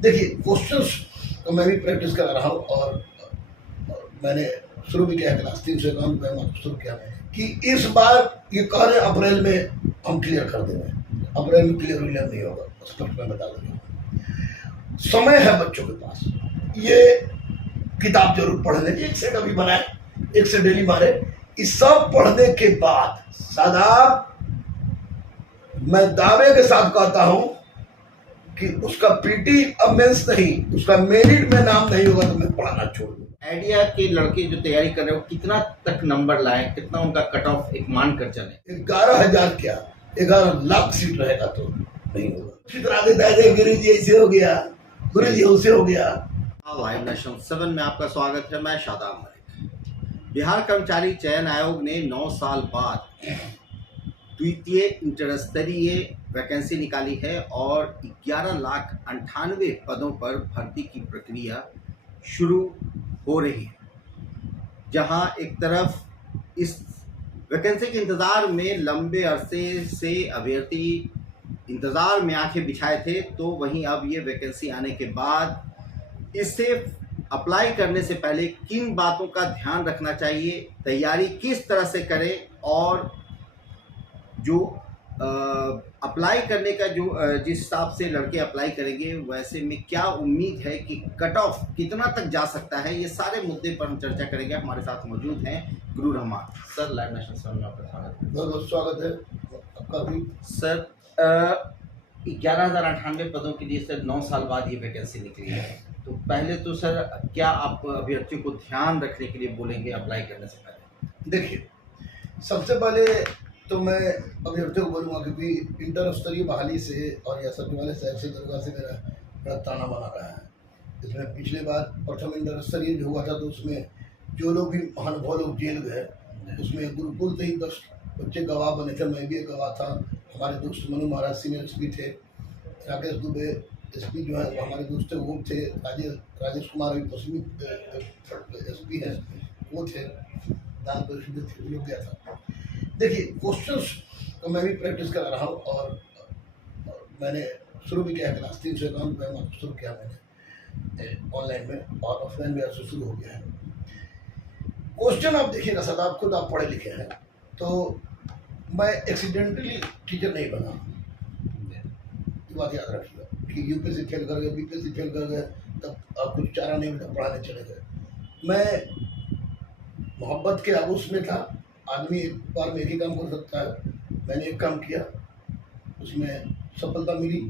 देखिए, क्वेश्चंस तो मैं भी प्रैक्टिस करा रहा हूँ और मैंने शुरू भी किया क्लास 351 में शुरू किया कि इस बार ये कह रहे अप्रैल में हम क्लियर कर देंगे। अप्रैल में क्लियर नहीं होगा, स्पष्ट मैं बता दूंगा। समय है बच्चों के पास, ये किताब जरूर पढ़ लें, एक सेट अभी बनाए, एक से डेली मारे। इस सब पढ़ने के बाद सादाब मैं दावे के साथ कहता हूं कि उसका पीटी अब मेंस नहीं, उसका मेरिट में नाम नहीं होगा तो मैं पढ़ाना छोड़ दूँ। आइडिया के लड़के जो तैयारी कर रहे हो कितना तक नंबर लाए, कितना उनका कट ऑफ एक मान कर चले? 11,000 क्या 11 लाख सीट रहेगा तो नहीं होगा। फिर देता है गुरु जी ऐसे हो गया, गुरु जी उसे हो गया। लाइव नेशन 7 में आपका स्वागत है। मैं शादाब मलिक। बिहार कर्मचारी चयन आयोग ने 9 साल बाद द्वितीय इंटर स्तरीय वैकेंसी निकाली है और 11,98,000 पदों पर भर्ती की प्रक्रिया शुरू हो रही है। जहां एक तरफ इस वैकेंसी के इंतज़ार में लंबे अरसे से अभ्यर्थी इंतज़ार में आंखें बिछाए थे, तो वहीं अब ये वैकेंसी आने के बाद इसे अप्लाई करने से पहले किन बातों का ध्यान रखना चाहिए, तैयारी किस तरह से करें और जो अप्लाई करने का जो जिस हिसाब से लड़के अप्लाई करेंगे वैसे में क्या उम्मीद है कि कट ऑफ कितना तक जा सकता है, ये सारे मुद्दे पर हम चर्चा करेंगे। हमारे साथ मौजूद हैं गुरु रहमान सर। लाइव नेशन 7 में आपका स्वागत है। बहुत बहुत स्वागत है आपका भी सर। 11,98 पदों के लिए सर 9 साल बाद ये वैकेंसी निकली है, तो पहले तो सर क्या आप अभ्यर्थियों को ध्यान रखने के लिए बोलेंगे अप्लाई करने से पहले? देखिए, सबसे पहले तो मैं अभ्यर्थियों को बोलूँगा क्योंकि इंटर स्तरीय बहाली से और या सचिवालय साहब से दरगाह से मेरा बड़ा ताना बना रहा है। इसमें पिछले बार प्रथम इंटर स्तरीय जो हुआ था तो उसमें जो लोग भी महानुभाव लोग जेल गए, उसमें गुरुकुल से ही 10 बच्चे गवाह बने थे। मैं भी एक गवाह था। हमारे दोस्त मनु महाराज सीनियर एसपी थे, राकेश दुबे एसपी जो है हमारे दोस्त थे, वो थे, राजेश कुमार अभी पश्चिमी एसपी हैं वो थे, दान परिषद लोग गया था। देखिए, क्वेश्चंस तो मैं भी प्रैक्टिस करा रहा हूँ और मैंने शुरू भी किया क्लास 351 में शुरू किया मैंने ऑनलाइन में, और ऑफलाइन भी आज शुरू हो गया है। क्वेश्चन आप देखिएगा सदा, आप खुद आप पढ़े लिखे हैं, तो मैं एक्सीडेंटली टीचर नहीं बना, ये बात याद रखिएगा कि यूपीएससी फेल कर गए, बीपीएससी फेल कर गए तब आप कुछ चारा नहीं मिला, पढ़ाने चले गए। मैं मोहब्बत के आगूस में था। आदमी एक बार में एक ही काम कर सकता है। मैंने एक काम किया, उसमें सफलता मिली,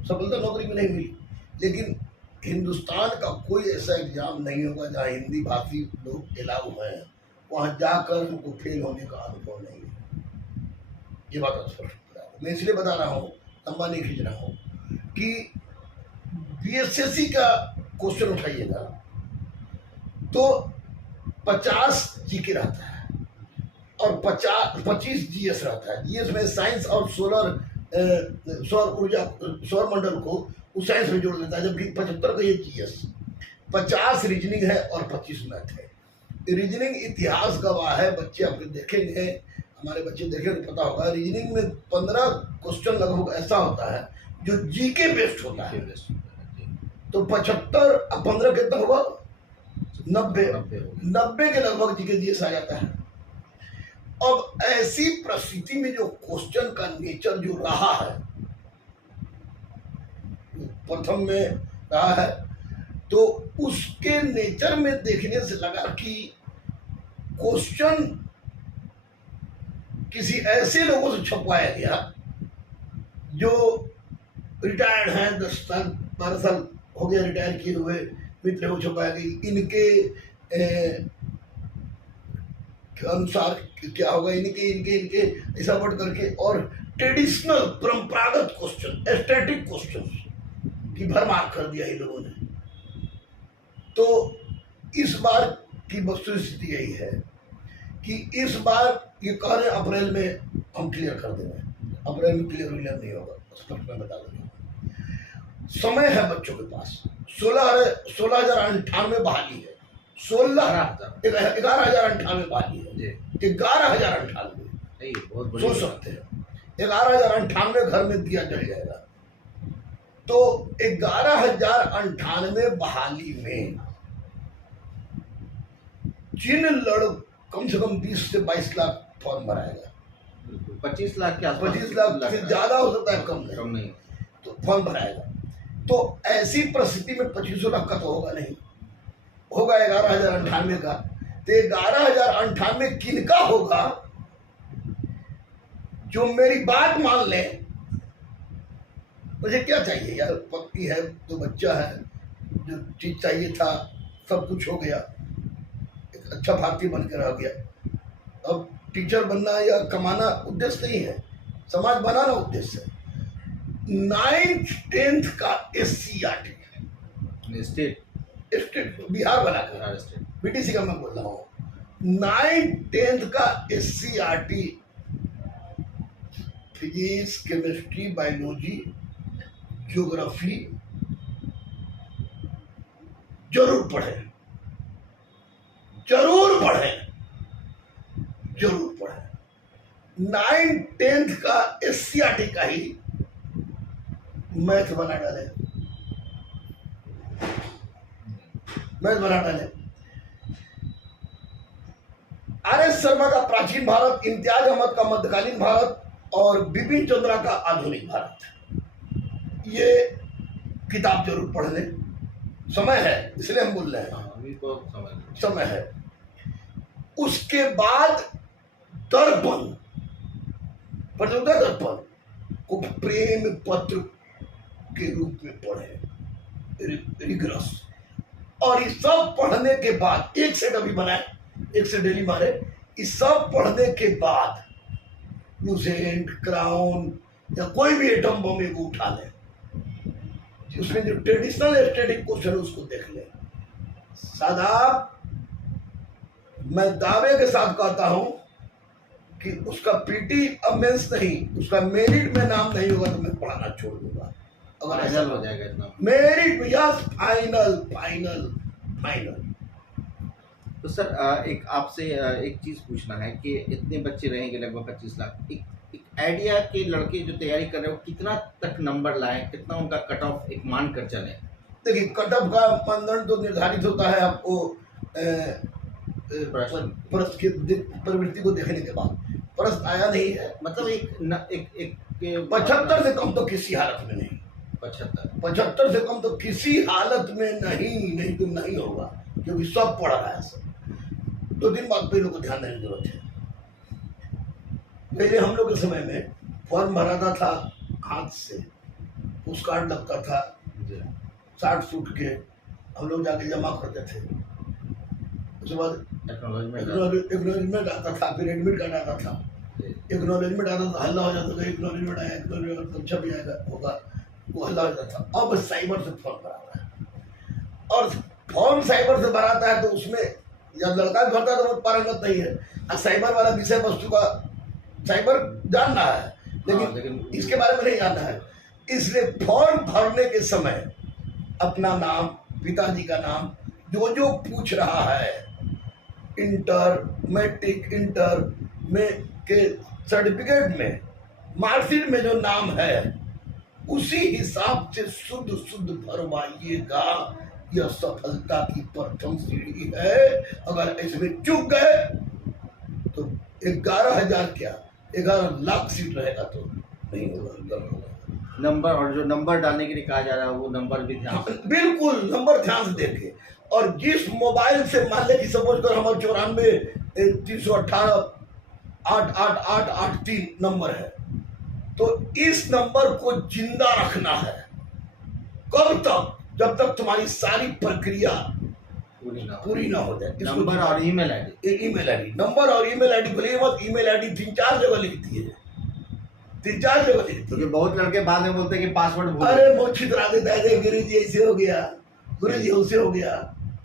सफलता नौकरी में नहीं मिली, लेकिन हिंदुस्तान का कोई ऐसा एग्जाम नहीं होगा जहाँ हिंदी भाषी लोग अलाउ हैं, वहाँ जाकर हमको फेल होने का अनुभव नहीं है। ये बात स्पष्ट बता रहा हूँ, मैं इसलिए बता रहा हूँ, लंबा नहीं खींच रहा हूँ, कि बीएसएससी का क्वेश्चन उठाइएगा तो 50 जीके रहता है और 25 जीएस रहता है। जीएस में साइंस और सौर ऊर्जा, सौर मंडल को उस साइंस में जोड़ देता है, जबकि 75 का ये जीएस, 50 रीजनिंग है और 25 मैथ है। रीजनिंग इतिहास गवाह है, बच्चे आपके देखेंगे, हमारे बच्चे देखें तो पता होगा, रीजनिंग में 15 क्वेश्चन लगभग ऐसा होता है जो जीके बेस्ड होता है। तो 75 अब 15 कितना होगा, 90 के लगभग जीके जीएस आ जाता है। अब ऐसी परिस्थिति में जो क्वेश्चन का नेचर जो रहा है, प्रथम में रहा है, तो उसके नेचर में देखने से लगा कि क्वेश्चन किसी ऐसे लोगों से छपवाया गया जो रिटायर्ड हैं, 10 साल 12 साल हो गया रिटायर किए हुए मित्र को छपाया गई। इनके अनुसार क्या होगा, इनके ऐसा वर्ड करके, और ट्रेडिशनल परंपरागत क्वेश्चन, एस्थेटिक क्वेश्चन की भरमार कर दिया इन लोगों ने। तो इस बार की वस्तुस्थिति यही है कि इस बार ये कह रहे अप्रैल में हम क्लियर कर देंगे। अप्रैल में क्लियर नहीं होगा, स्पष्ट मैं बता दूंगा। समय है बच्चों के पास, 16,098 बहाली है, 11,098 बहाली है, 11,098 सोच सकते हैं। 11,098 घर में दिया जल जाएगा तो 11,098 बहाली में जिन कम से कम 20 से 22 लाख फॉर्म भराएगा, 25 लाख के आसपास, 25 लाख से ज्यादा हो सकता है, कम नहीं, तो फॉर्म भराएगा। तो ऐसी परिस्थिति में 2500 लाख का तो होगा नहीं, होगा 11,098 का। तो 11,098 किनका होगा? जो मेरी बात मान ले, मुझे क्या चाहिए यार, पत्नी है, तो बच्चा है, जो चीज चाहिए था सब कुछ हो गया, एक अच्छा भारतीय बनकर रह गया। अब टीचर बनना या कमाना उद्देश्य नहीं है, समाज बनाना उद्देश्य है। 9th 10th का SCRT स्टेट बिहार बना कर, बिहार स्टेट, बीटीसी का मैं बोल रहा हूँ। 9th 10th का SCRT physics, chemistry, biology, geography जरूर पढ़े, जरूर पढ़े, जरूर पढ़े। 9th 10th का SCRT का ही मैथ बना डाले, मैथ बना डाले। RS शर्मा का प्राचीन भारत, इम्तियाज अहमद का मध्यकालीन भारत और बिपिन चंद्रा का आधुनिक भारत, ये किताब जरूर पढ़ लें। समय है इसलिए हम बोल रहे हैं, अभी तो समय है। उसके बाद दर्पण, पढ़ोगे दर्पण को प्रेम पत्र के रूप में पढ़े, रिग्रस। और ये सब पढ़ने के बाद, एक सेट अभी बनाए, एक से डेली मारे, इस सब पढ़ने के बाद लूसेंट, क्राउन या कोई भी एटम बम एक उठा ले, उसमें जो ट्रेडिशनल एस्थेटिक क्वेश्चन उसको देख ले। सादाब, मैं दावे के साथ कहता हूं कि उसका पीटी अब मेंस नहीं, उसका मेरिट में नाम नहीं होगा तो मैं पढ़ाना छोड़ दूंगा। अगर ऐसा हो जाएगा इतना merit, yes, final final final. तो सर एक आपसे एक चीज पूछना है कि इतने बच्चे रहेंगे लगभग 25 लाख, एक आइडिया के लड़के जो तैयारी कर रहे हो कितना तक नंबर लाएं, कितना उनका कट ऑफ एक मान कर चले? देखिए, कट ऑफ का मानदंड तो निर्धारित होता है आपको प्रश्न की प्रवृत्ति को देखने के बाद। प्रश्न आया नहीं है, मतलब एक 75 से कम तो किसी हालत में नहीं, 75 से कम तो किसी हालत में नहीं तो नहीं होगा, क्योंकि सब पढ़ रहा है। सब 2 दिन बाद पे लोगों को ध्यान देने की जरूरत है। पहले हम लोग के समय में फॉर्म भराता था हाथ से, पोस्ट कार्ड लगता था 60 फुट के, हम लोग जाके जमा करते थे। उसके बाद एक्नॉलेजमेंट आता था, फिर एडमिट कार्ड आता था। एक्नॉलेजमेंट आता था, हल्ला हो जाता था, एक्नॉलेजमेंट आया, एक्नॉलेजमेंट अच्छा भी आएगा होगा, वो हल्ला हो जाता था। अब साइबर से फॉर्म भराता है, और फॉर्म साइबर से भराता है तो उसमें जब लड़का भी भरता है तो वो पारंगत नहीं है, और साइबर वाला विषय वस्तु का साइबर जान रहा है, लेकिन इसके बारे में नहीं जानना है। इसलिए फॉर्म भरने के समय अपना नाम, पिताजी का नाम, जो पूछ रहा है, इंटर, मैट्रिक, इंटर में के सर्टिफिकेट में, मार्कशीट में जो नाम है, उसी हिसाब से शुद्ध भरवाइएगा। यह सफलता की प्रथम सीढ़ी है। अगर इसमें चूक गए तो 11,000 क्या 11 लाख सीट रहेगा तो नहीं होगा। नंबर, और जो नंबर डालने के लिए कहा जा रहा है वो नंबर भी ध्यान से, बिल्कुल नंबर ध्यान से देखे। और जिस मोबाइल से मान ले कि समझ कर हमारे 94 318 8883 नंबर है, तो इस नंबर को जिंदा रखना है। कब तक? जब तक तुम्हारी सारी प्रक्रिया पूरी ना हो जाए। नंबर और ईमेल आईडी, नंबर और ईमेल आईडी भूलिए मत। ईमेल आईडी 3-4 जगह लिखती है, 3-4 जगह लिखती है, क्योंकि बहुत लड़के बाद में बोलते हैं कि पासवर्ड भूल, अरे वो छितरा देता है, गुरु जी ऐसे हो गया, गुरु जी उसे हो गया।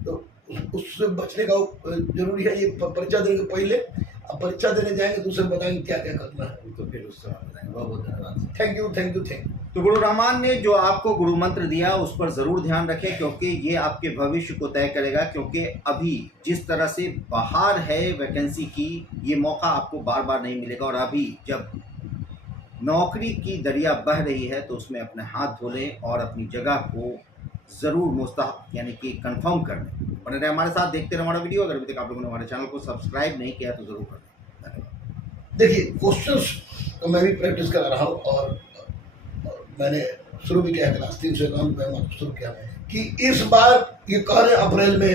तो उससे बचने का जरूरी है। ये परीक्षा देने के पहले, अब परीक्षा देने जाएंगे तो उसे बताएंगे क्या क्या करना है, तो फिर उस समय बताएंगे। बहुत बहुत धन्यवाद। Thank you. तो गुरु रहमान ने जो आपको गुरु मंत्र दिया उस पर जरूर ध्यान रखें, क्योंकि ये आपके भविष्य को तय करेगा। क्योंकि अभी जिस तरह से बाहर है वैकेंसी की, ये मौका आपको बार बार नहीं मिलेगा। और अभी जब नौकरी की दरिया बह रही है तो उसमें अपने हाथ धो लें और अपनी जगह को ज़रूर मुस्तहक यानी कि कंफर्म कर लें। बने रहे हमारे साथ, देखते रहे हमारा वीडियो। अगर अभी तक आप लोगों ने हमारे चैनल को सब्सक्राइब नहीं किया तो ज़रूर कर लें। धन्यवाद। देखिए, क्वेश्चंस तो मैं भी प्रैक्टिस करा रहा हूँ और मैंने शुरू भी किया क्लास 351 में शुरू किया कि इस बार ये कह रहे अप्रैल में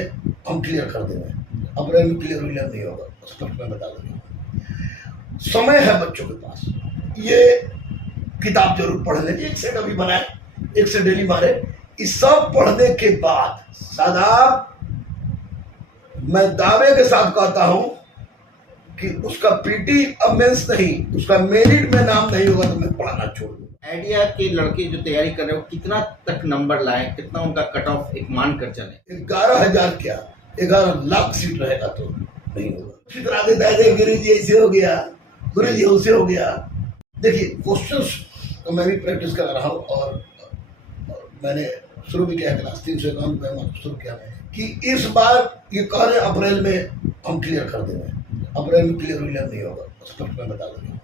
हम क्लियर कर देंगे। अप्रैल में क्लियर नहीं होगा, स्पष्ट मैं बता दूंगा। समय है बच्चों के पास, ये किताब जरूर पढ़ लें, एक से कभी बनाए, एक से डेली मारे। इस सब पढ़ने के बाद सादाब मैं दावे के साथ कहता हूं कि उसका पीटी अब मेंस नहीं, उसका मेरिट में नाम नहीं होगा तो मैं पढ़ाना छोड़ दूँ। आइडिया के लड़के जो तैयारी कर रहे हो कितना तक नंबर लाए, कितना उनका कट ऑफ एक मान कर चले? 11,000 क्या 11 लाख सीट रहेगा तो नहीं होगा। इसी तरह देता है गुरु जी ऐसे हो गया, गुरु जी ऐसे हो गया। देखिए, क्वेश्चंस तो मैं भी प्रैक्टिस करा रहा हूँ और मैंने शुरू भी किया क्लास 351 में शुरू किया कि इस बार ये कह रहे अप्रैल में हम क्लियर कर देंगे। अप्रैल में क्लियर नहीं होगा, स्पष्ट मैं बता दूंगा।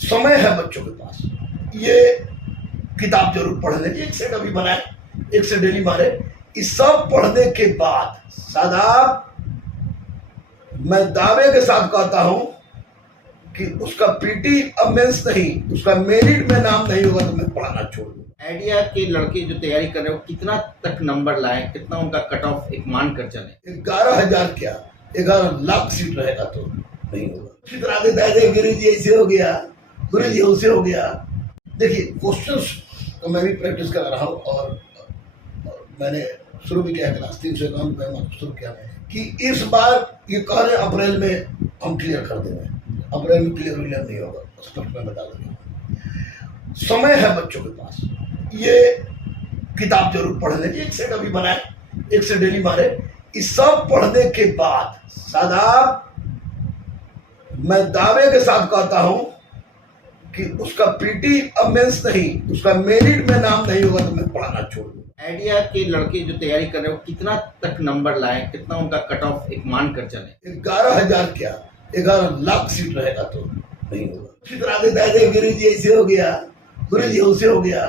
समय है बच्चों के पास, ये किताब जरूर पढ़ लें, एक से कभी बनाए, एक से डेली मारे। इस सब पढ़ने के बाद सादाब मैं दावे के साथ कहता हूं कि उसका पीटी अब मेंस नहीं, उसका मेरिट में नाम नहीं होगा तो मैं पढ़ाना छोड़ दूँ। आइडिया के लड़के जो तैयारी कर रहे हो कितना तक नंबर लाए, कितना उनका कट ऑफ एक मान कर चले? 11,000 क्या 11 लाख सीट रहेगा तो नहीं होगा। इसी तरह देता है गुरु जी ऐसे हो गया, गुरु जी ऐसे हो गया। देखिए, क्वेश्चंस तो मैं भी प्रैक्टिस करा रहा हूँ और मैंने शुरू भी किया क्लास 351 में शुरू किया कि इस बार ये कह रहे अप्रैल में हम क्लियर कर देंगे। अप्रैल में क्लियर नहीं होगा, स्पष्ट मैं बता दूंगा। समय है बच्चों के पास, ये किताब जरूर पढ़ लें, एक से कभी बनाए, एक से डेली मारे। इस सब पढ़ने के बाद सादाब मैं दावे के साथ कहता हूं कि उसका पीटी अब मेंस नहीं, उसका मेरिट में नाम नहीं होगा तो मैं पढ़ाना छोड़ दूँ। आइडिया के लड़के जो तैयारी कर रहे हो कितना तक नंबर लाए, कितना उनका कट ऑफ एक मान कर चले? 11,000 क्या 11 लाख सीट रहेगा तो नहीं होगा। इसी तरह देता है गुरु जी ऐसे हो गया, गुरु जी ऐसे हो गया।